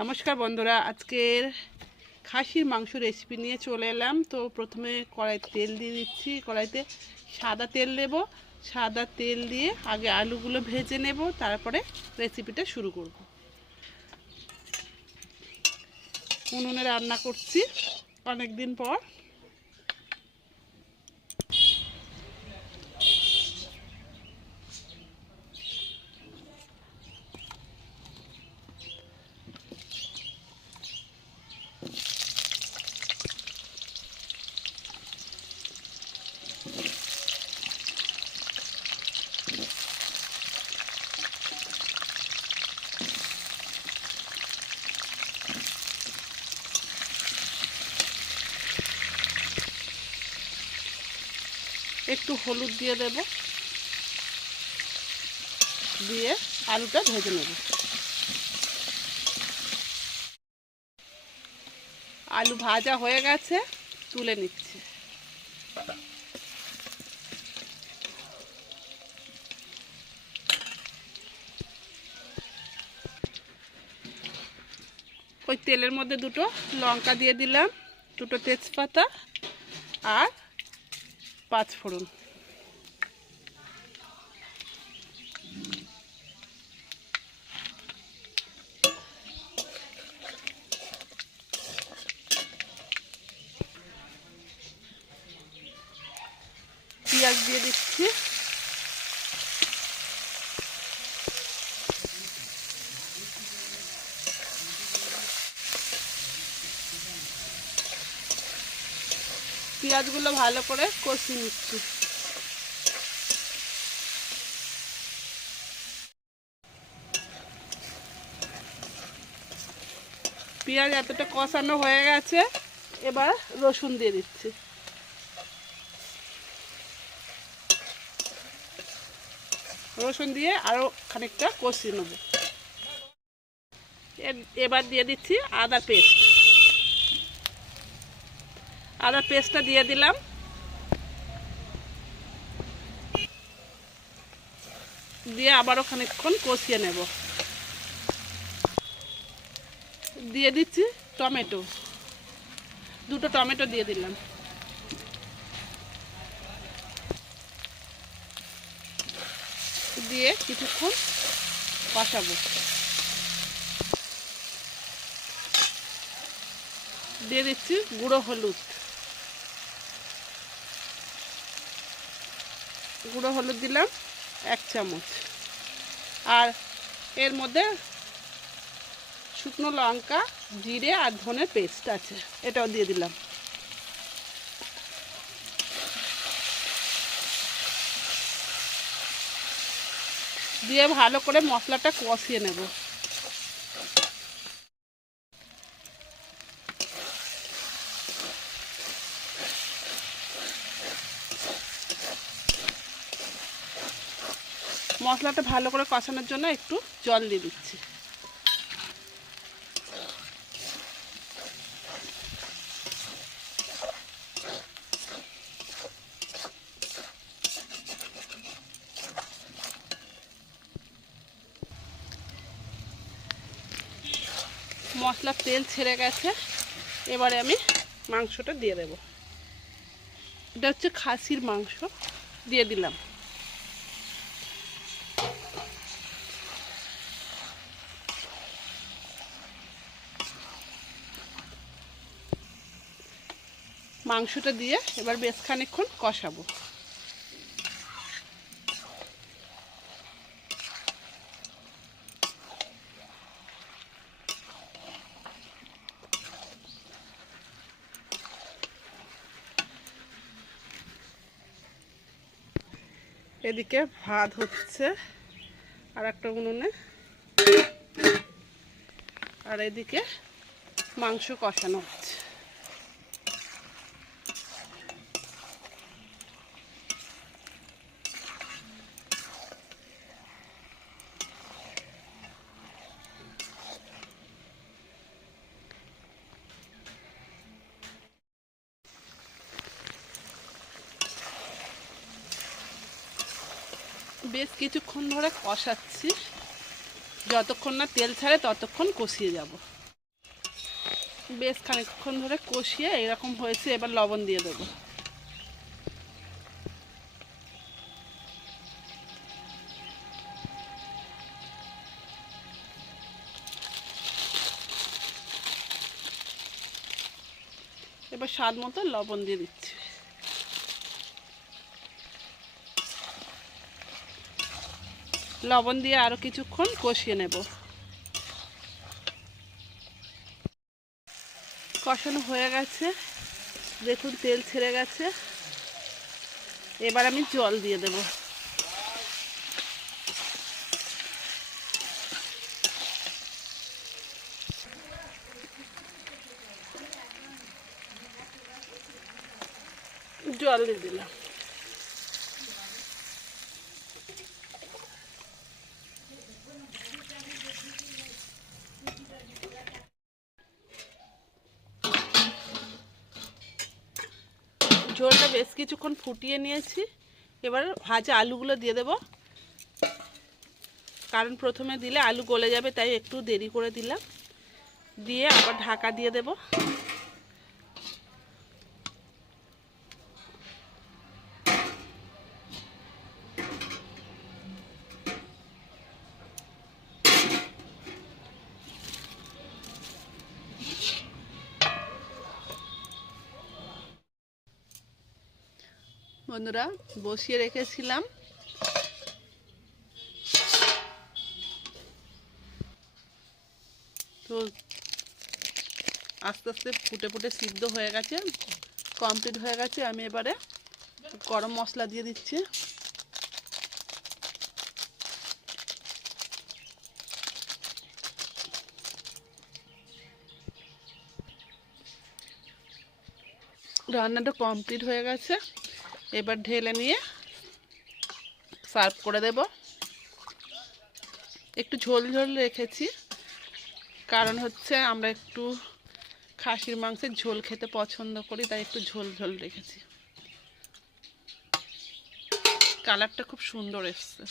নমস্কার বন্ধুরা, আজকের খাসির মাংস রেসিপি নিয়ে চলে এলাম। তো প্রথমে কড়াইতে তেল দিয়ে দিচ্ছি। কড়াইতে সাদা তেল দেব। সাদা তেল দিয়ে আগে আলুগুলো ভেজে নেব, তারপরে রেসিপিটা শুরু করব। উনুনে রান্না করছি অনেক দিন পর। একটু হলুদ দিয়ে দেব, দিয়ে আলুটা ভেজে নেব। আলু ভাজা হয়ে গেছে, তুলে নিচ্ছি। ওই তেলের মধ্যে দুটো লঙ্কা দিয়ে দিলাম, দুটো তেজপাতা আর 5 ফোড়ন। পেঁয়াজ দিয়ে দিচ্ছি। পেঁয়াজগুলো ভালো করে কষিয়ে নিচ্ছি। পেঁয়াজ এতটা কষানো হয়ে গেছে, এবার রসুন দিয়ে দিচ্ছি। রসুন দিয়ে আরও খানিকটা কষিয়ে নেব। এবার দিয়ে দিচ্ছি আদা পেস্ট। আদা পেস্টটা দিয়ে দিলাম। দিয়ে আবারও খানিকক্ষণ কষিয়ে নেব। দিয়ে দিচ্ছি টমেটো, দুটো টমেটো দিয়ে দিলাম। দিয়ে কিছুক্ষণ কষাবো। দিয়ে দিচ্ছি গুঁড়ো হলুদ। গুঁড়ো হলুদ দিলাম 1 চামচ। আর এর মধ্যে শুকনো লঙ্কা, জিরে আর ধনের পেস্ট আছে, এটাও দিয়ে দিলাম। দিয়ে ভালো করে মশলাটা কষিয়ে নেব। মশলাটা ভালো করে কষানোর জন্য একটু জল দিয়ে দিচ্ছি। মশলার তেল ছেড়ে গেছে, এবারে আমি মাংসটা দিয়ে দেব। এটা হচ্ছে খাসির মাংস, দিয়ে দিলাম। মাংসটা দিয়ে এবার বেশ খানিকক্ষণ কষাবো। এদিকে ভাত হচ্ছে আর একটা উনুনে, আর এদিকে মাংস কষানো হচ্ছে। বেশ কিছুক্ষণ ধরে কষাচ্ছি, যতক্ষণ না তেল ছাড়ে ততক্ষণ কষিয়ে যাব। বেশ খানিকক্ষণ ধরে কষিয়ে এরকম হয়েছে, এবার লবণ দিয়ে দেবো। এবার স্বাদ মতো লবণ দিয়ে দিচ্ছি। লবণ দিয়ে আরও কিছুক্ষণ কষিয়ে নেব। কষানো হয়ে গেছে, দেখুন তেল ছেড়ে গেছে। এবার আমি জল দিয়ে দেব। জল দিয়ে দিলাম। ঝোলটা বেশ কিছুক্ষণ ফুটিয়ে নিয়েছি। এবার ভাজা আলুগুলো দিয়ে দেব, কারণ প্রথমে দিলে আলু গলে যাবে, তাই একটু দেরি করে দিলাম। দিয়ে আবার ঢাকা দিয়ে দেব। বন্ধুরা, বসিয়ে রেখেছিলাম তো আস্তে আস্তে ফুটে ফুটে সিদ্ধ হয়ে গেছে, কমপ্লিট হয়ে গেছে। আমি এবারে গরম মশলা দিয়ে দিচ্ছি। রান্নাটা কমপ্লিট হয়ে গেছে, এবার ঢেলে নিয়ে সার্ভ করে দেব। একটু ঝোল ঝোল রেখেছি, কারণ হচ্ছে আমরা একটু খাসির মাংসের ঝোল খেতে পছন্দ করি, তাই একটু ঝোল ঝোল রেখেছি। কালারটা খুব সুন্দর এসছে।